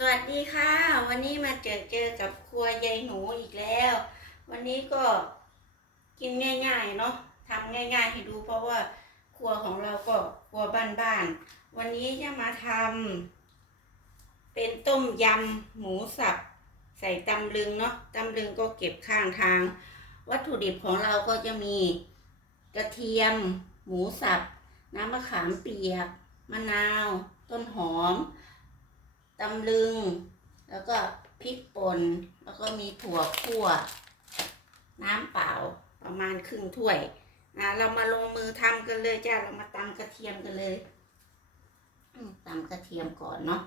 สวัสดีค่ะ วันนี้มาเจอเจอกับครัวยายหนูอีกแล้ว วันนี้ก็กินง่ายๆเนาะทำง่ายๆให้ดูเพราะว่าครัวของเราก็ครัวบ้านๆวันนี้จะมาทำเป็นต้มยำหมูสับ ใส่ตำลึงเนาะตำลึงก็เก็บข้างทาง วัตถุดิบของเราก็จะมีกระเทียม หมูสับ น้ำมะขามเปียก มะนาว ต้นหอม ตำลึง แล้วก็พริกป่น แล้วก็มีถั่วคั่ว น้ำเปล่าประมาณครึ่งถ้วยนะเรามาลงมือทำกันเลยจ้าเรามาตำกระเทียมกันเลยตำกระเทียมก่อนเนาะ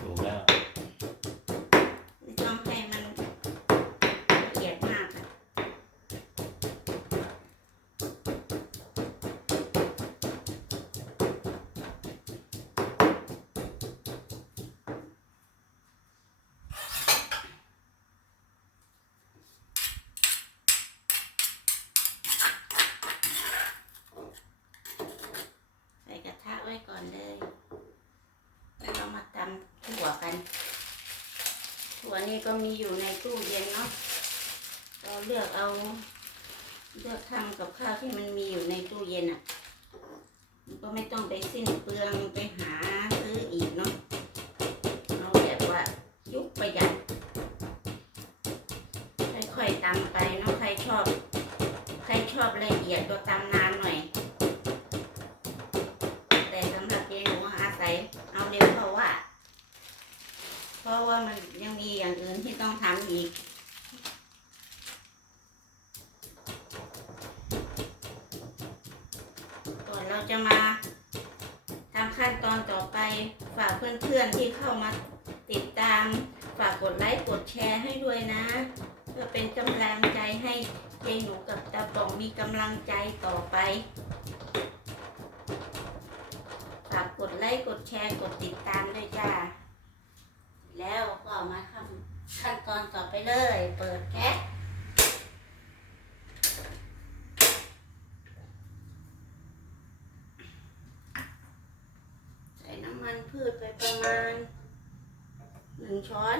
ถูกแล้ว ไม่ต้องให้มันละเอียดมากอะใส่กระทะไว้ก่อนเลย แล้วเรามาตำถั่วกัน อันนี้ก็มีอยู่ในตู้เย็นเนาะเราเลือกเอา เลือกทำกับข้าวที่มันมีอยู่ในตู้เย็นอะ่ะ มันก็ไม่ต้องไปสิ้นเปลืองไปหา เพราะว่ามันยังมีอย่างอื่นที่ต้องทำอีก ก่อนเราจะมาทำขั้นตอนต่อไปฝากเพื่อนๆที่เข้ามาติดตาม ฝากกดไลค์กดแชร์ให้ด้วยนะ เพื่อเป็นกำลังใจให้เจหนูกับตาป๋องมีกำลังใจต่อไปฝากกดไลค์กดแชร์กดติดตามด้วยจ้า แล้วก็มาทำขั้นตอนต่อไปเลย เปิดแก๊สใส่น้ำมันพืชไปประมาณหนึ่งช้อน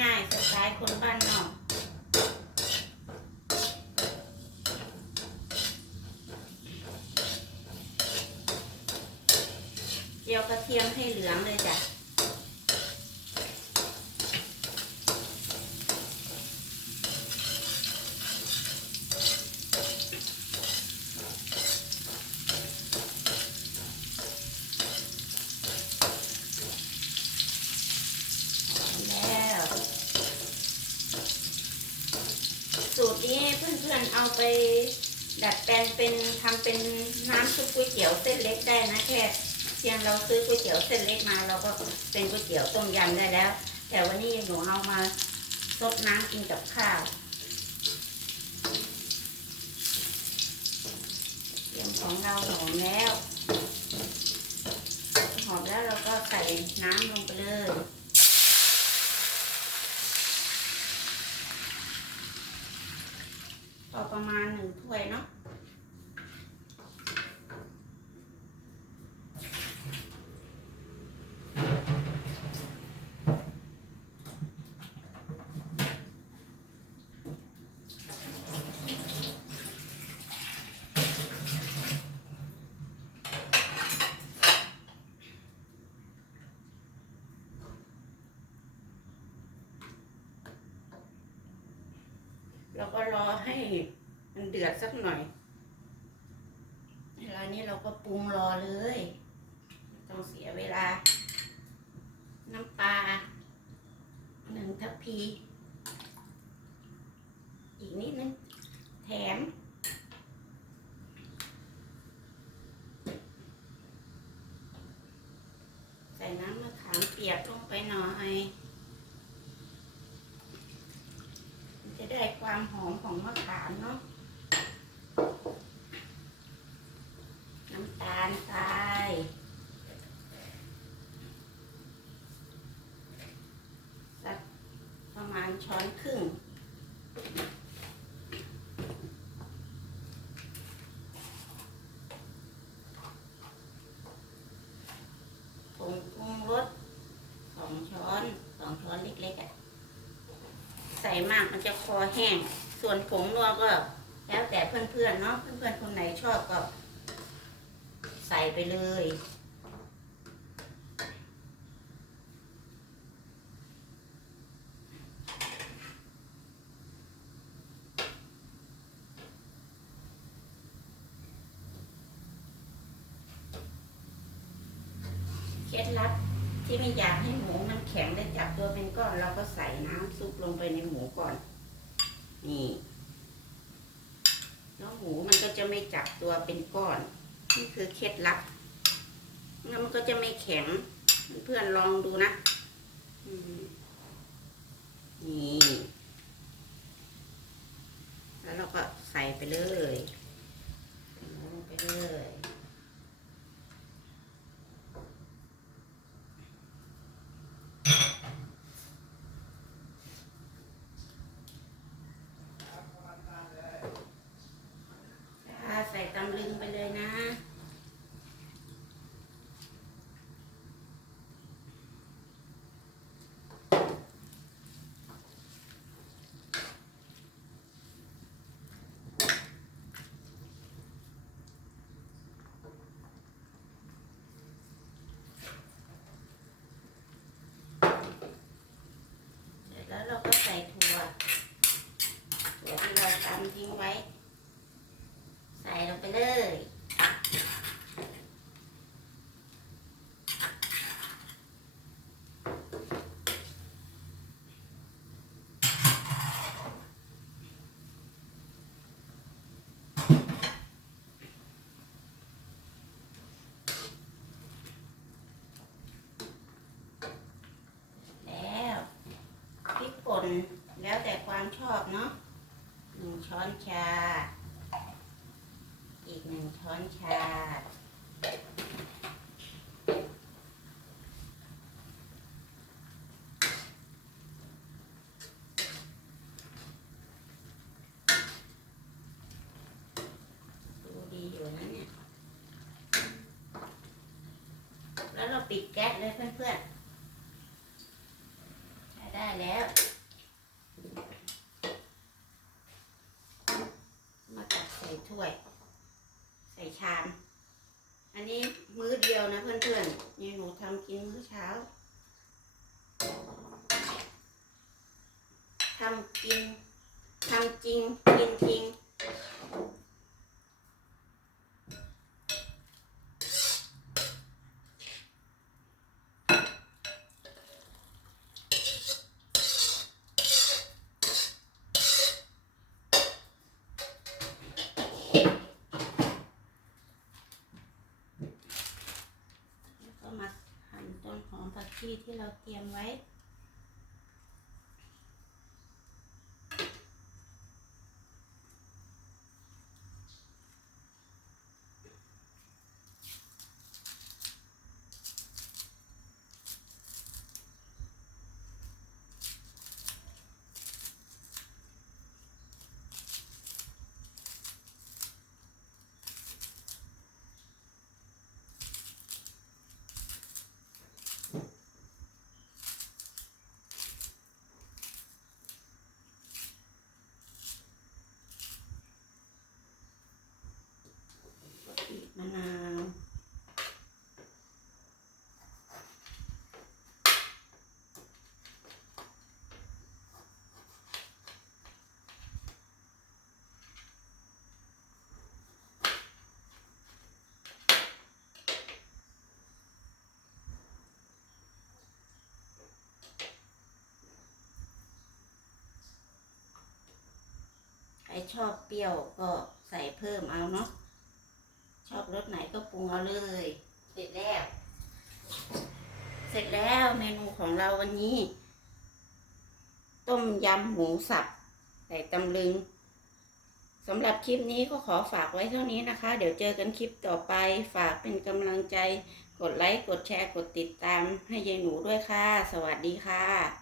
ง่ายๆสไตล์คนบ้านนอก เจียวกระเทียมให้เหลืองเลยจ้ะแล้วสูตรนี้เพื่อนๆเอาไปดัดแปลงเป็นทำเป็นน้ำซุปก๋วยเตี๋ยวเส้นเล็กได้นะ เพียงเราซื้อก๋วยเตี๋ยวเส้นเล็กมาเราก็เป็นก๋วยเตี๋ยวต้มยำได้แล้ว แต่วันนี้หนูเอามาซดน้ำกินกับข้าวเตรียมของเราหอมแล้วหอมแล้วเราก็ใส่น้ำลงไปเลยพอประมาณหนึ่งถ้วยเนาะ แล้วก็รอให้มันเดือดสักหน่อยเวลานี้เราก็ปรุงรอเลยไม่ต้องเสียเวลา น้ำปลาหนึ่งทัพพี อีกนิดนึง แถมใส่น้ำมะขามเปียกลงไปหน่อย จะได้ ความหอมของมะขามเนาะน้ำตาลทรายสักประมาณช้อนครึ่ง ผงปรุงรสสองช้อนสองช้อนเล็กๆอะ ใส่มากมันจะคอแห้ง ส่วนผงนัวก็ แล้วแต่เพื่อนๆเนาะเพื่อนๆคนไหนชอบก็ ใส่ไปเลยเคล็ดลับ ที่ไม่อยากให้หมูมันแข็งได้จับตัวเป็นก้อนเราก็ใส่น้ำซุปลงไปในหมูก่อน นี่แล้วหมูมันก็จะไม่จับตัวเป็นก้อน นี่คือเคล็ดลับแล้วมันก็จะไม่แข็ง เพื่อนลองดูนะนี่ แล้วเราก็ใส่ไปเลยลงไปเลย จ้าใส่ตำลึง ไปเลยนะ เสร็จแล้วเราก็ใส่ถั่วถั่วที่เราตำทิ้งไว้ ใส่ลงไปเลย แล้วพริกป่น แล้วแต่ความชอบเนาะหนึ่งช้อนชา อีกหนึ่งช้อนชา ดูดีอยู่นะเนี่ย แล้วเราปิดแก๊สเลยเพื่อนๆ ใช้ได้แล้ว มาตักใส่ถ้ วย ใส่ชาม อันนี้มื้อเดียวนะเพื่อนๆนี่หนูทำกินมื้อเช้า ทำกิน ทำจริง กินทิ้ง แล้วก็มาหั่น ต้นหอมผักชีที่เราเตรียมไว้ บีบมะนาว ใคร ชอบเปรี้ยวก็ใส่เพิ่มเอาเนาะ ชอบรสไหนก็ปรุงเอาเลย เสร็จแล้ว เสร็จแล้วเมนูของเราวันนี้ ต้มยำหมูสับใส่ตำลึงสำหรับคลิปนี้ก็ขอฝากไว้เท่านี้นะคะ เดี๋ยวเจอกันคลิปต่อไป ฝากเป็นกำลังใจ กดไลค์ กดแชร์ กดติดตามให้ยายหนูด้วยค่ะ สวัสดีค่ะ